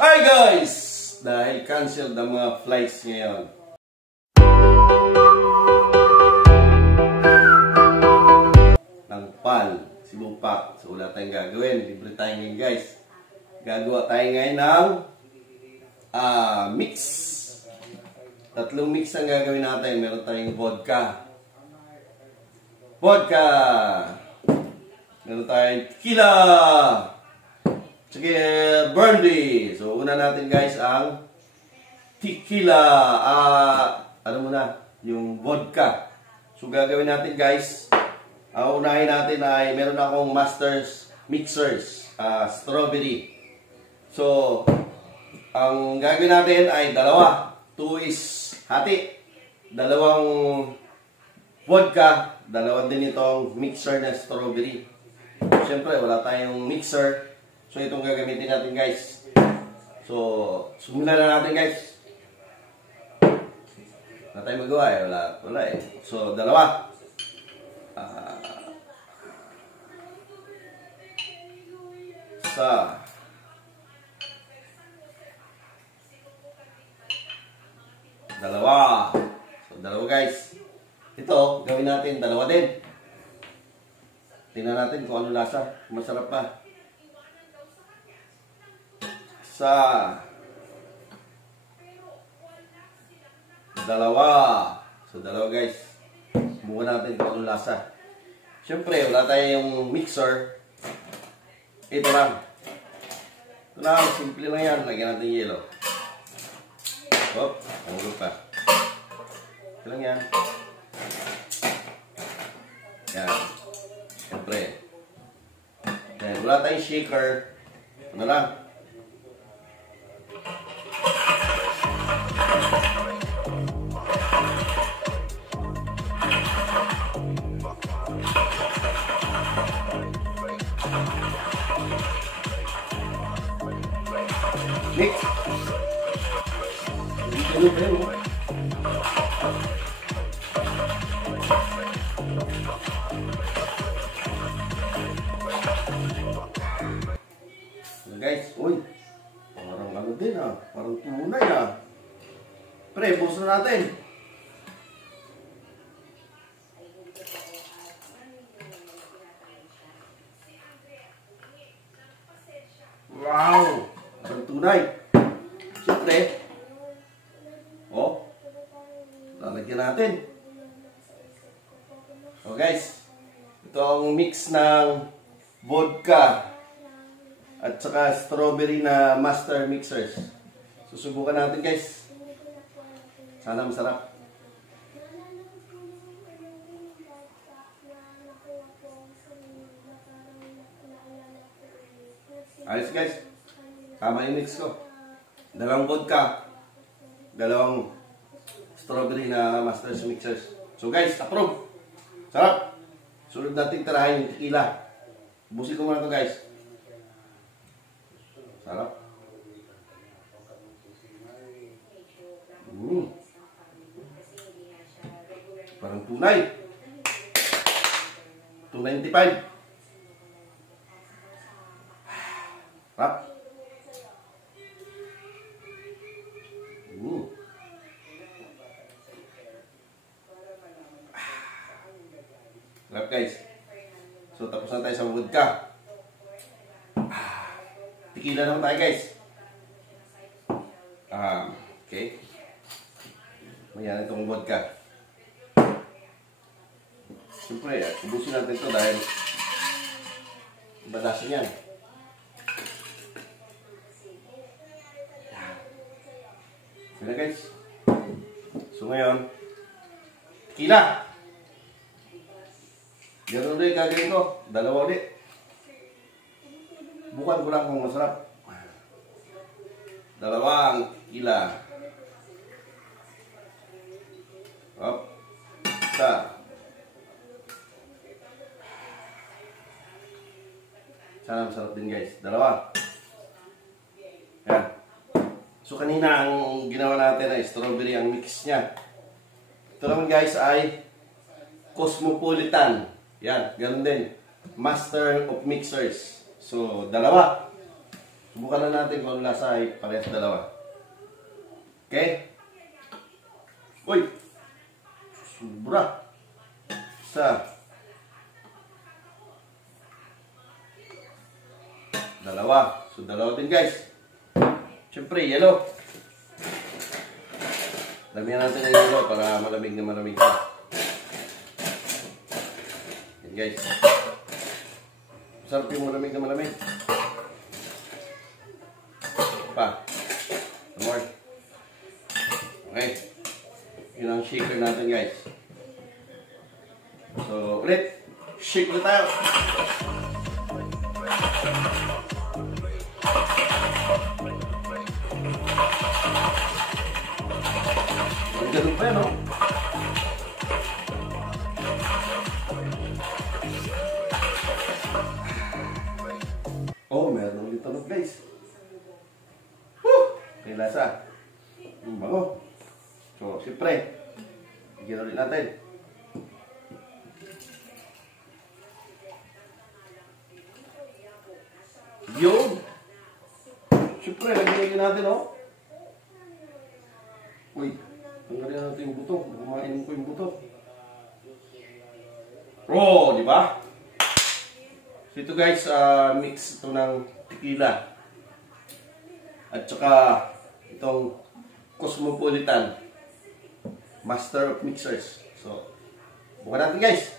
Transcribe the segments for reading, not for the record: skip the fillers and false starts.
Hi guys! Dahil cancel ang mga flights ngayon. Ng PAL, Sibupak. So wala tayong gagawin. Libre tayo ngayon guys. Gagawa tayo ngayon ng mix. Tatlong mix ang gagawin natin. Meron tayong vodka. Meron tayong tequila. Sige, brandy. So, una natin guys ang tequila. Ano muna? Yung vodka. So, gagawin natin guys. Ang unahin natin ay meron akong Masters Mixers. Strawberry. So, ang gagawin natin ay dalawa. 2 is hati. Dalawang vodka. Dalawang din itong mixer na strawberry. Siyempre, wala tayong mixer. So, itong gagamitin natin, guys. So, sumulan na natin, guys. Wala tayong magawa, eh. Wala eh. So, dalawa. Dalawa. So, dalawa, guys. Ito, gawin natin. Dalawa din. Tingnan natin kung ano lasa. Masarap pa. Dalawa. So, dalawa guys. Bukan natin kung ano lasa. Siyempre, wala tayong mixer. Ito lang. Ito lang. Simple lang yan. Lagyan natin yellow. Hop. Ang pa. Ito lang yan. Yan. Siyempre. Yan. Wala tayong shaker. Ano lang. Mix. So guys, uy, parang ano din parang tunay Pre, boost na natin. Wow, parang tunay. Siyempre, lalagyan natin. So guys, ito ang mix ng vodka at saka strawberry na master mixers. Susubukan natin guys. Sana masarap. Ayos guys. Tama yung mix ko. Dalawang vodka. Dalawang strawberry na master mixers. So guys, approve. Sarap. Sunod natin tarahin yung tequila. Busin ko muna ito guys. Sarap. Parang tunay. 295. Sarap. Sarap guys. So tapos na tayo sa vodka. Tequila naman tayo guys. Okay. Mayan itong vodka. Siyempre, ubusin natin ito dahil badasin yan. Sila guys. So ngayon, tequila. Ganun ulit gagawin ko. Dalawa ulit. Bukan ko lang kung masarap. Dalawang tequila. Hop. Isa. Sana masarap din guys. Dalawa. Yan. So kanina ang ginawa natin ay strawberry ang mix niya. Ito naman guys ay Cosmopolitan. Yan, ganun din. Master of Mixers. So, dalawa. Subukan na natin kung ano lasa ay parehas dalawa. Okay? Uy! Sobra! Isa. Dalawa. So, dalawa din guys. Siyempre, yellow. Damihan natin ng yellow para malamig na malamig pa. Yan guys. Masarap yung malamig na malamig. Pa. More. Okay. Yun ang shaker natin guys. So, ulit. Shake ulit tayo. Ganun pa yan, no? Oh, meron ulit tunog, guys. Woo! May lasa. Yung bango. So, siyempre, bigyan ulit natin. Yun! Siyempre, lagyan natin, oh. Uy. Tanggalin natin yung buto. Kumain ko yung buto. Oh, di ba? So ito guys, mix ito ng tequila. At saka itong Cosmopolitan Master of Mixers. So, bukan natin guys.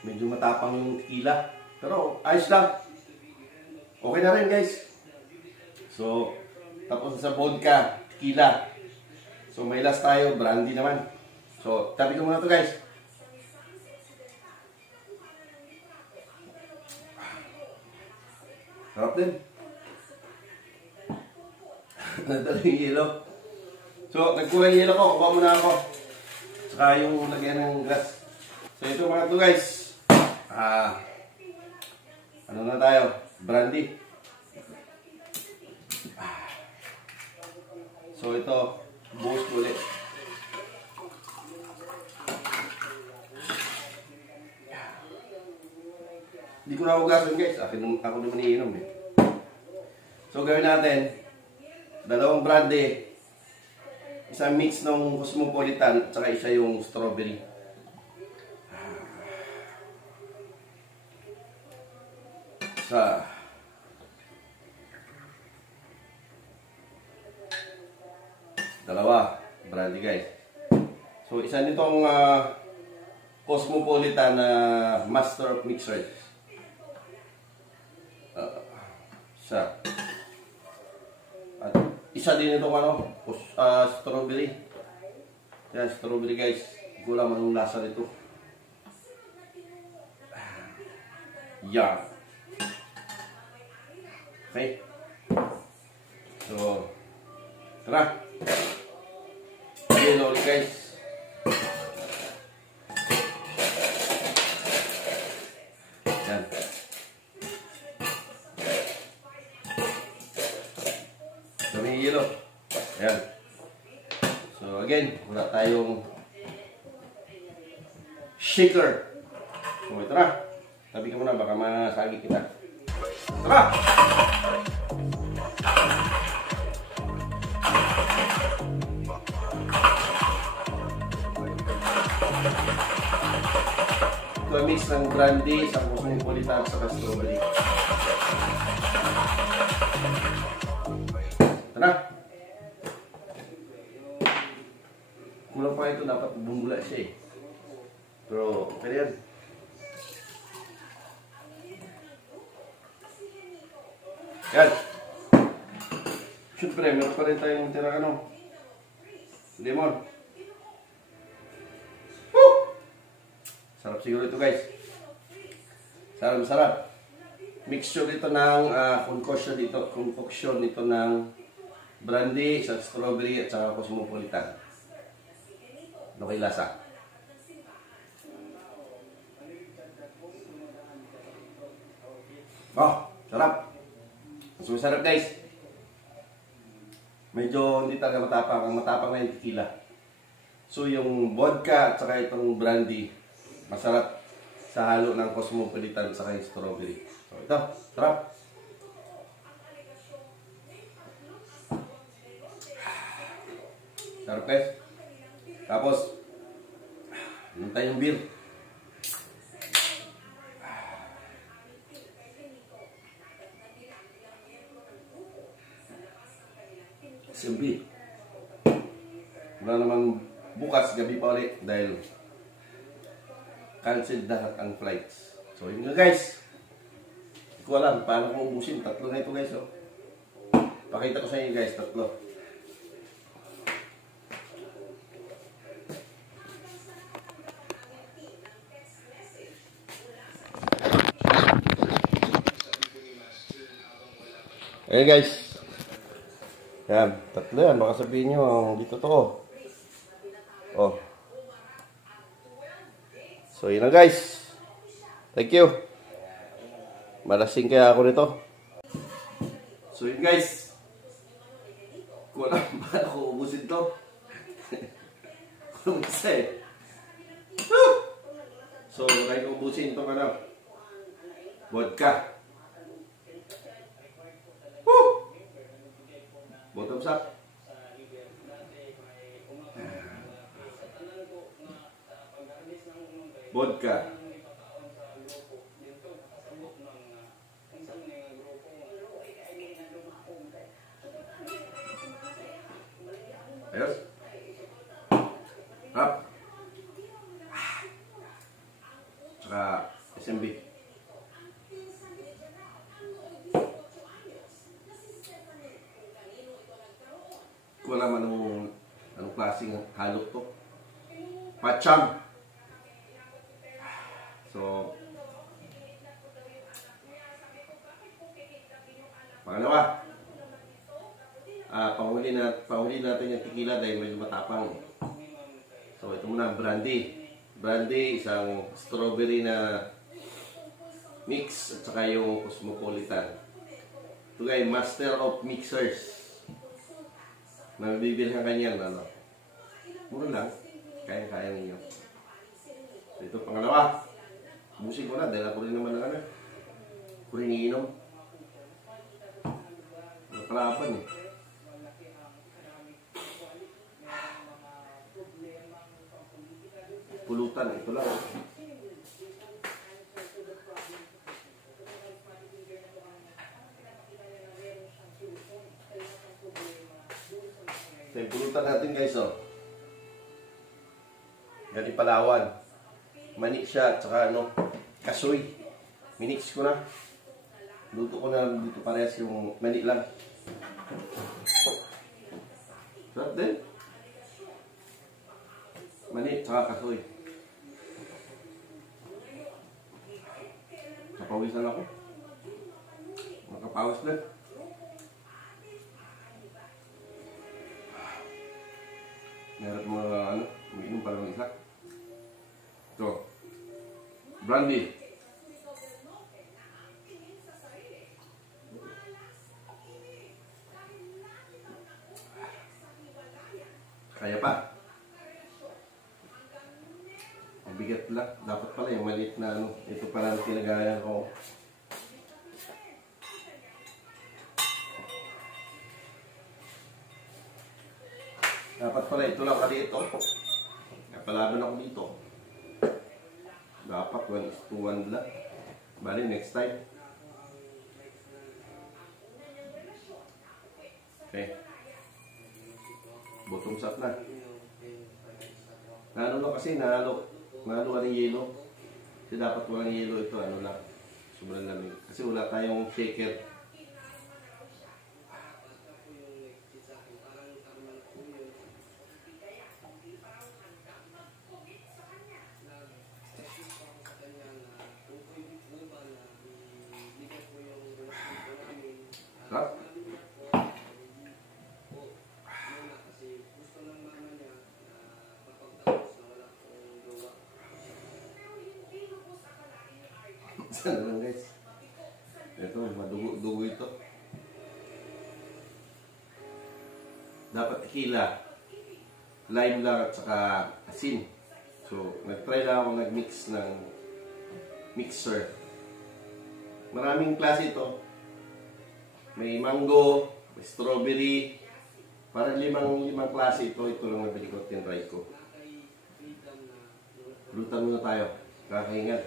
Medyo matapang yung tequila. Pero ayos lang. Okay na rin guys. So, tapos sa vodka, tequila. So, may last tayo, brandy naman. So, tabi ko muna to guys. Sarap din. Nadala yung yellow. So, nagkuha yung yellow ko. Kuha muna ako. Saka yung lagyan ng glass. So, ito mga to guys. Ano na tayo? Brandy. So ito, buhos ko ulit. Hindi ko na hugasan guys. Ako naman iinom eh. So gawin natin, dalawang brandy. Isang mix ng Cosmopolitan at saka isa yung strawberry. Sa dalawa brandy guys. So isa nitong Cosmopolitan na Master of Mixers. Isa. At isa din itong strawberry. Yan, strawberry guys. Hindi ko alam anong lasa nito. Yan. Okay. So, tara. Yellow ulit guys. Yan. Dami yung yellow. Yan. So again, wala tayong shaker. So ito na. Tabi ka muna, baka masagi kita. Tara! Ito mix ng brandy sa Cosmopolitan sa strawberry. Tara! Kulang pa ito, dapat bumula siya eh. Pero, okay yan. Yan. Siyempre, meron pa rin tayong tira lemon. Woo! Sarap siguro ito guys. Sarap. Mixture ito ng concoction ito ng brandy, sa strawberry at saka Cosmopolitan. Okay lasa. Oh, sarap. Mas masarap guys. Medyo hindi talaga matapang. Ang matapang na yung tequila. So So yung vodka at saka itong brandy, masarap sa halo ng Cosmopolitan at saka yung strawberry. So ito, sarap. Sarap guys. Tapos, hintay yung beer. Simbi. Wala naman bukas, gabi pa ulit dahil cancelled na ang flights. So yun nga guys. Hindi ko alam paano ko ubusin. Tatlo na ito guys. Oh. Pakita ko sa inyo guys, tatlo. Ayan guys. Yan, tatlo yan. Baka sabihin nyo, dito to. Oh. So, yun na guys. Thank you. Malasing kaya ako nito. So, yun guys. Kung alam ba ako ubusin to. Kung isa eh. So, kaya ko ubusin itong ano. Vodka. Bottoms up. Vodka. Ayos. Up. Saka SMB. Wala man anong klaseng halok to. Pacham. So, pangalawa, pahuli natin yung tequila dahil medyo matapang. So, ito muna, brandy. Brandy, isang strawberry na mix at saka yung Cosmopolitan. Ito guys, master of mixers. Mabibilhan kanyan, ano. Mura lang. Kaya-kaya ninyo. So, ito pangalawa. Busin ko na dahil ako rin naman ng ano. Ako rin iinom. Nakalapan eh. Pulutan. Ito lang. Okay, pulutan natin guys, oh. Gani Palawan. Mani siya, at saka ano, kasoy. Minix ko na. Luto ko na dito parehas yung mani lang. Sarap din. Mani, saka kasoy. Napawisan ako. Nakapawis na. Meron mga ano, umiinom pa naman isa. Ito. Brandy. Kaya pa. Ang bigat lang. Dapat pala yung maliit na ano. Ito pala ang tinagayan ko. Dapat pala ito lang kaliit oh. Napalaban ako dito. Dapat 1:1 lang. Bali next time. Okay. Bottoms up na. Nalo lang kasi, nalo ka ng yelo. Kasi dapat walang yelo ito, ano lang. Sobrang lamig. Kasi wala tayong shaker. Sarap. Sana lang guys. Ito, madugo-dugo ito. Dapat tequila. lime lang at saka asin. So, nag-try lang ako nag-mix ng mixer. Maraming klase ito. May mango, may strawberry. Parang limang klase ito. Ito lang nabili ko, tinry ko. Lutan muna tayo. Kakahingal.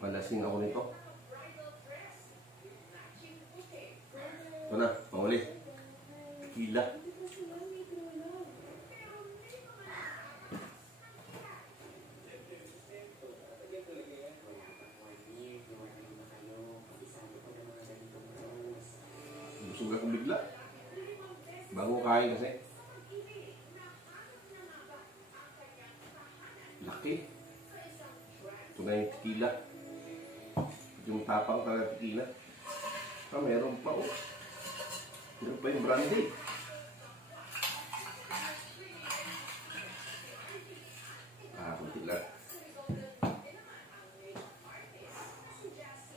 Malasing ako nito. Ito na, panguli. Tequila. Busog ako bigla. Bago kain kasi. Laki. Ito na yung tequila. Yung tapang talaga tequila. Ah, meron pa oh. Meron pa yung brandy. Kunti lang.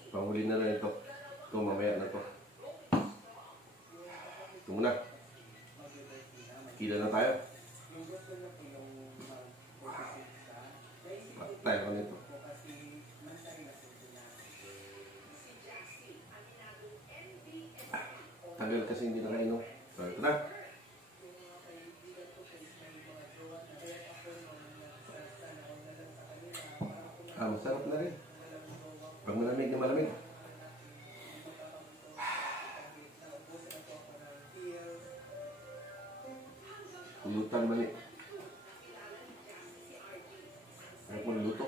Panghuli na lang ito. Ito, mamaya na ito. Ito muna. Tequila na tayo. Patay ako nito. Tagal kasi hindi nakainom. So, ito na. Masarap na rin. Pag malamig na malamig. Lutan mani. Ayaw ko luto.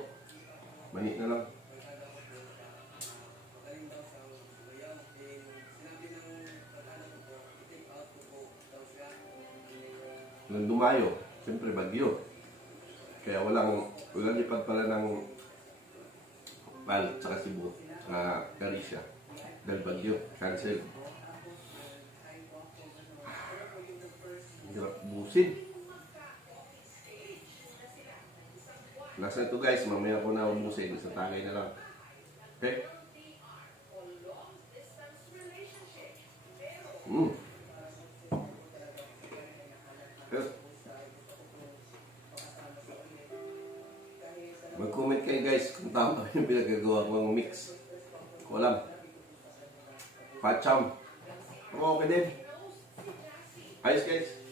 Mani na lang. Nang dumayo, siyempre bagyo. Kaya walang lipad pala ng Pal, tsaka Cebu, tsaka Carisha. Dahil bagyo, cancel. Hirap busin. Lasa ito guys, mamaya ko na umusin. Sa tagay na lang. Okay? Mag-comment kayo guys kung tama yung pinagagawa ko ng mix. Ko alam. Pacham. Okay din. Ayos guys.